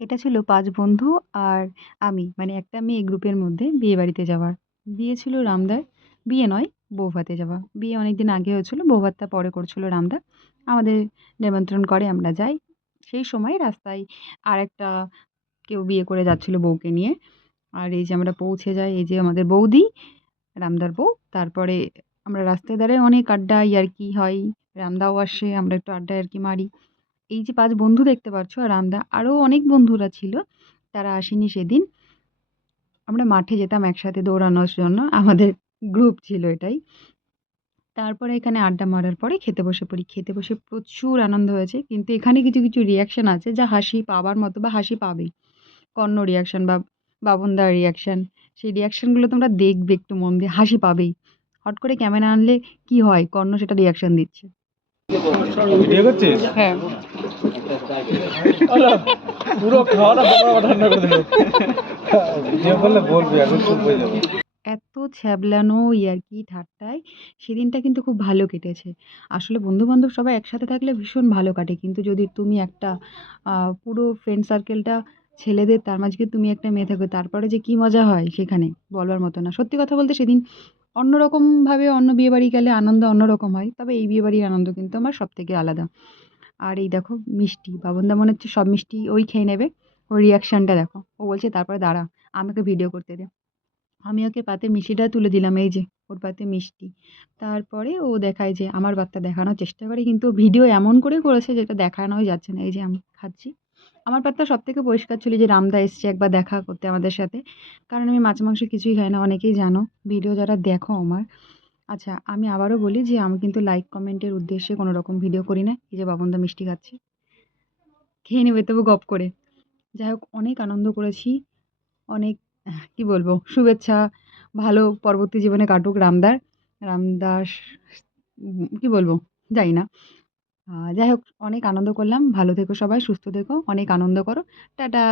এটা ছিল ৫ বন্ধু আর আমি। মানে একটা মেয়ে গ্রুপের মধ্যে বিয়েবাড়িতে যাওয়ার। বিয়ে ছিল রামদার। বিয়ে নয়, বৌভাতে যাওয়া। বিয়ে অনেকদিন আগে হয়েছিল, বৌভাতটা পরে করছিল রামদা। আমাদের নিমন্ত্রণ করে, আমরা যাই। সেই সময় রাস্তায় আরেকটা কেউ বিয়ে করে যাচ্ছিল বউকে নিয়ে। আর এই যে আমরা পৌঁছে যাই, এই যে আমাদের বৌদি, রামদার বউ। তারপরে আমরা রাস্তায় দাঁড়াই, অনেক আড্ডা ইয়ার্কি হয়। রামদাও আসে, আমরা একটু আড্ডা ইয়ার্কি মারি। এই যে ৫ বন্ধু দেখতে পাচ্ছ আর রামদা, আরও অনেক বন্ধুরা ছিল। তারা আসেনি সেদিন। আমরা মাঠে যেতাম একসাথে দৌড়ানোর জন্য। আমাদের গ্রুপ ছিল এটাই। তারপরে এখানে আড্ডা মারার পরে খেতে বসে পড়ি। খেতে বসে প্রচুর আনন্দ হয়েছে। কিন্তু এখানে কিছু, কিছু রিঅ্যাকশন আছে যা হাসি পাবার মতো বা হাসি পাবেই। কর্ণ রিঅ্যাকশন বা বাবনদার রিঅ্যাকশন। সেই রিঅ্যাকশনগুলো তোমরা দেখবে একটু মন দিয়ে, হাসি পাবেই। হট করে ক্যামেরা আনলে কি হয়? কর্ণ সেটা রিঅ্যাকশন দিচ্ছে। ভিডিও করছিস? হ্যাঁ। আলা, পুরো খাওয়াটা বোকা ঠান্ডা করে দেবে। ভিডিও করলে বলবি, এখন চুপ হয়ে যাবো। এত ছ্যাবলানো, ইয়ার্কি, ঠাট্টায় সেদিনটা কিন্তু খুব ভালো কেটেছে। আসলে বন্ধু-বান্ধব সবাই একসাথে থাকলে ভীষণ ভালো কাটে। কিন্তু যদি তুমি একটা পুরো ফ্রেন্ড সার্কেলটা ছেলেদের, তার মাঝখানে তুমি একটা মেয়ে থাকো, তারপরে যে কি মজা হয় সেখানে বলবার মতো না। সত্যি কথা বলতে সেদিন অন্যরকমভাবে অন্য বিয়েবাড়ি গেলে আনন্দ অন্যরকম হয়। তবে এই বিয়েবাড়ির আনন্দ কিন্তু আমার সবথেকে আলাদা। আর এই দেখো মিষ্টি, বাবনদা মনে হচ্ছে সব মিষ্টি ওই খেয়ে নেবে। ওর রিঅ্যাকশনটা দেখো। ও বলছে, "তারপরে দাঁড়া, আমাকে ভিডিও করতে দে।" আমি ওকে পাতে মিষ্টিটা তুলে দিলাম, এই যে ওর পাতে মিষ্টি। তারপরে ও দেখায় যে আমার পাতটা দেখানোর চেষ্টা করে, কিন্তু ও ভিডিও এমন করে করেছে যেটা দেখানোই যাচ্ছে না। এই যে আমি খাচ্ছি। আমার পাতটা সবথেকে পরিষ্কার ছিল যে রামদা এসছে একবার দেখা করতে আমাদের সাথে। কারণ আমি মাছ মাংস কিছুই খাই না, অনেকেই জানো। ভিডিও যারা দেখো আমার। আচ্ছা, আমি আবারও বলি যে আমি কিন্তু লাইক কমেন্টের উদ্দেশ্যে কোনো রকম ভিডিও করি না। এই যে বাবনদা মিষ্টি খাচ্ছে। খেয়ে নেবে তবু গপ করে। যাই হোক, অনেক আনন্দ করেছি। অনেক কি বলবো, শুভেচ্ছা। ভালো পরবর্তী জীবনে কাটুক রামদার। রামদাস কি বলবো? জানি না। যাই হোক, অনেক আনন্দ করলাম। ভালো থেকো সবাই, সুস্থ থেকো। অনেক আনন্দ করো। টাটা।